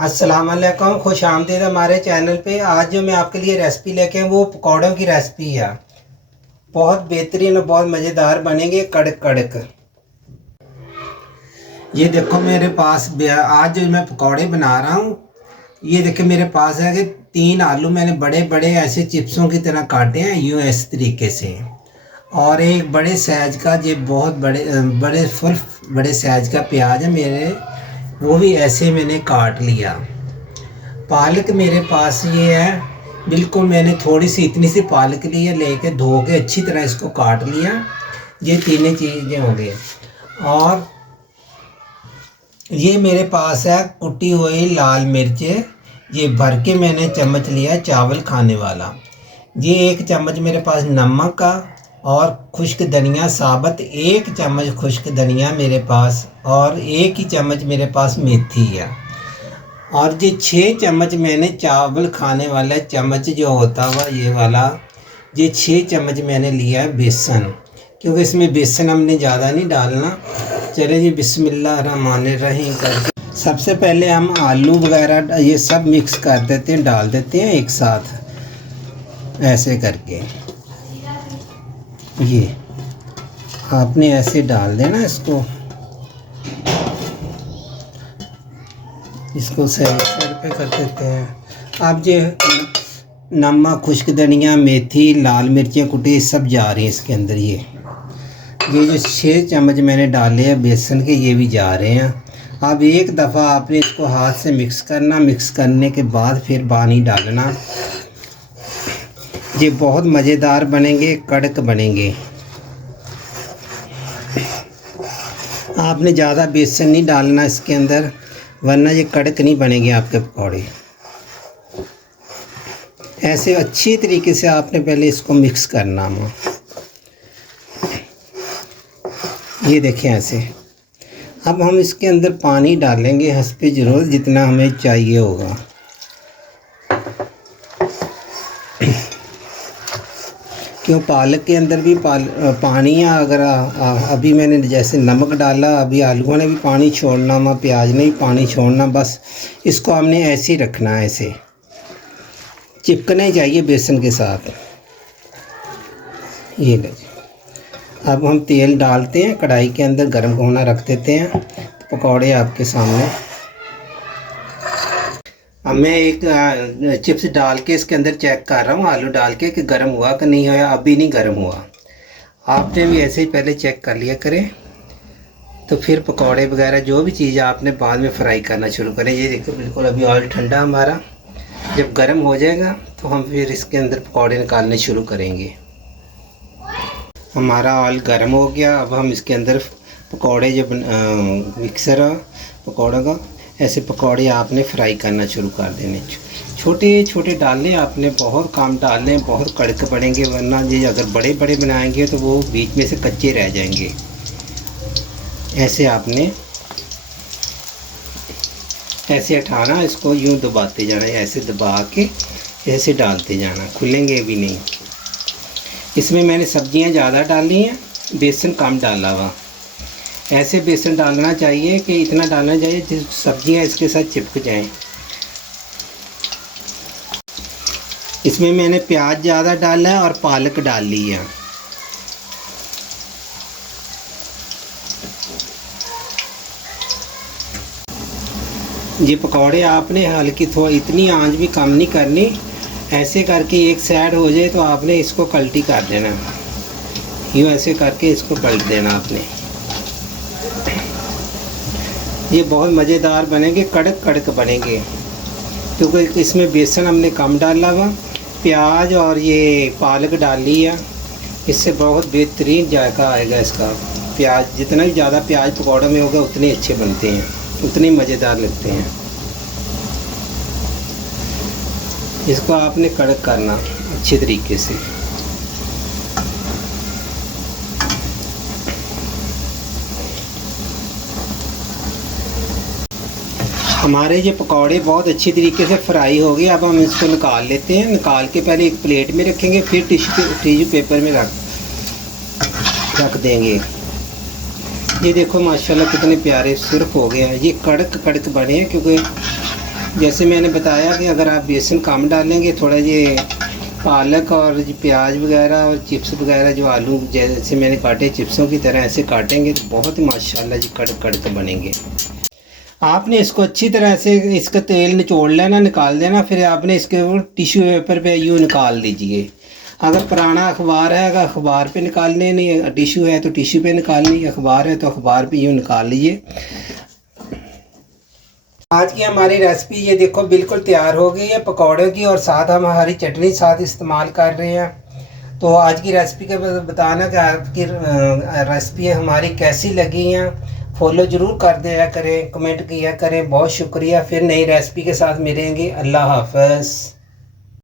अस्सलाम वालेकुम, खुश आमदीद हमारे चैनल पे। आज जो मैं आपके लिए रेसिपी लेके आया वो पकौड़ों की रेसिपी है। बहुत बेहतरीन और बहुत मज़ेदार बनेंगे, कड़क कड़क। ये देखो मेरे पास आज जो मैं पकौड़े बना रहा हूँ, ये देखो मेरे पास है कि 3 आलू मैंने बड़े बड़े ऐसे चिप्सों की तरह काटे हैं, यूँ इस तरीके से। और एक बड़े साइज का, ये बहुत बड़े फुल बड़े साइज का प्याज है मेरे, वो भी ऐसे मैंने काट लिया। पालक मेरे पास ये है, बिल्कुल मैंने थोड़ी सी इतनी सी पालक ली है, लेके धो के अच्छी तरह इसको काट लिया। ये तीनों चीज़ें हो गई। और ये मेरे पास है कुटी हुई लाल मिर्चें, ये भर के मैंने चम्मच लिया चावल खाने वाला। ये 1 चम्मच मेरे पास नमक का, और खुश्क धनिया साबुत 1 चम्मच खुश्क धनिया मेरे पास, और 1 ही चम्मच मेरे पास मेथी है। और ये 6 चम्मच मैंने चावल खाने वाला चम्मच जो होता हुआ ये वाला, ये 6 चम्मच मैंने लिया है बेसन, क्योंकि इसमें बेसन हमने ज़्यादा नहीं डालना। चले जी बिस्मिल्लाहिर्रहमानिर्रहीम करके सबसे पहले हम आलू वगैरह ये सब मिक्स कर देते हैं, डाल देते हैं एक साथ ऐसे करके। ये आपने ऐसे डाल देना इसको सही साइड पे कर देते हैं। अब ये नमक, खुश्क धनिया, मेथी, लाल मिर्चें कुटी सब जा रही हैं इसके अंदर। ये जो 6 चम्मच मैंने डाले हैं बेसन के, ये भी जा रहे हैं। अब एक दफ़ा आपने इसको हाथ से मिक्स करना, मिक्स करने के बाद फिर पानी डालना। ये बहुत मज़ेदार बनेंगे, कड़क बनेंगे। आपने ज़्यादा बेसन नहीं डालना इसके अंदर, वरना ये कड़क नहीं बनेंगे आपके पकौड़े। ऐसे अच्छी तरीके से आपने पहले इसको मिक्स करना है। ये देखें ऐसे। अब हम इसके अंदर पानी डालेंगे हस्बे ज़रूरत, जितना हमें चाहिए होगा। क्यों पालक के अंदर भी पानी है। अगर अभी मैंने जैसे नमक डाला, अभी आलूओं ने भी पानी छोड़ना, प्याज ने भी पानी छोड़ना। बस इसको हमने ऐसे ही रखना है, ऐसे चिपकना ही चाहिए बेसन के साथ। ये ले। अब हम तेल डालते हैं कढ़ाई के अंदर, गर्म होना रख देते हैं। तो पकौड़े आपके सामने। अब मैं एक चिप्स डाल के इसके अंदर चेक कर रहा हूँ, आलू डाल के, कि गर्म हुआ कि नहीं हुआ। अभी नहीं गर्म हुआ। आपने भी ऐसे ही पहले चेक कर लिया करें, तो फिर पकौड़े वगैरह जो भी चीज़ आपने बाद में फ्राई करना शुरू करें। ये देखो बिल्कुल अभी ऑयल ठंडा हमारा, जब गर्म हो जाएगा तो हम फिर इसके अंदर पकौड़े निकालने शुरू करेंगे। हमारा ऑयल गर्म हो गया। अब हम इसके अंदर पकौड़े जो मिक्सर पकौड़ों का, ऐसे पकौड़े आपने फ्राई करना शुरू कर देने। छोटे छोटे डालने आपने, बहुत कम डालने, बहुत कड़क पड़ेंगे, वरना ये अगर बड़े बड़े बनाएंगे तो वो बीच में से कच्चे रह जाएंगे। ऐसे आपने ऐसे उठाना, इसको यूँ दबाते जाना, ऐसे दबा के ऐसे डालते जाना, खुलेंगे भी नहीं। इसमें मैंने सब्जियां ज़्यादा डाली हैं, बेसन कम डाला हुआ। ऐसे बेसन डालना चाहिए कि इतना डालना चाहिए जिस सब्जियां इसके साथ चिपक जाएं। इसमें मैंने प्याज ज़्यादा डाला है और पालक डाल ली है। ये पकौड़े आपने हल्की थोड़ी, इतनी आंच भी कम नहीं करनी। ऐसे करके एक साइड हो जाए तो आपने इसको कल्टी कर देना, यूँ ऐसे करके इसको पलट देना आपने। ये बहुत मज़ेदार बनेंगे, कड़क कड़क बनेंगे, क्योंकि इसमें बेसन हमने कम डाला हुआ, प्याज और ये पालक डाल ली है। इससे बहुत बेहतरीन जायका आएगा इसका। प्याज जितना भी ज़्यादा प्याज पकौड़े में होगा उतने अच्छे बनते हैं, उतने मज़ेदार लगते हैं। इसको आपने कड़क करना अच्छे तरीके से। हमारे ये पकौड़े बहुत अच्छी तरीके से फ्राई हो गए। अब हम इसको निकाल लेते हैं। निकाल के पहले एक प्लेट में रखेंगे, फिर टिश्यू पेपर में रख देंगे। ये देखो माशाल्लाह कितने प्यारे सुर्ख हो गए हैं। ये कड़क कड़क बने हैं, क्योंकि जैसे मैंने बताया कि अगर आप बेसन कम डालेंगे, थोड़ा ये पालक और ये प्याज वगैरह और चिप्स वगैरह जो आलू जैसे मैंने काटे चिप्सों की तरह ऐसे काटेंगे तो बहुत ही माशाल्लाह जी कड़क कड़क बनेंगे। आपने इसको अच्छी तरह से इसका तेल निचोड़ लेना, निकाल देना, फिर आपने इसके ऊपर टिश्यू पेपर पे यूँ निकाल दीजिए। अगर पुराना अखबार है, अगर अखबार पे निकालने, नहीं टिश्यू है तो टिश्यू पे निकालनी, अखबार है तो अखबार पे यूँ निकाल लीजिए। आज की हमारी रेसिपी ये देखो बिल्कुल तैयार हो गई है पकौड़े की, और साथ हम हरी चटनी साथ इस्तेमाल कर रहे हैं। तो आज की रेसिपी का बताना कि आपकी रेसिपी हमारी कैसी लगी हैं। फॉलो ज़रूर कर दिया करें, कमेंट किया करें। बहुत शुक्रिया। फिर नई रेसिपी के साथ मिलेंगे। अल्लाह हाफ़िज़।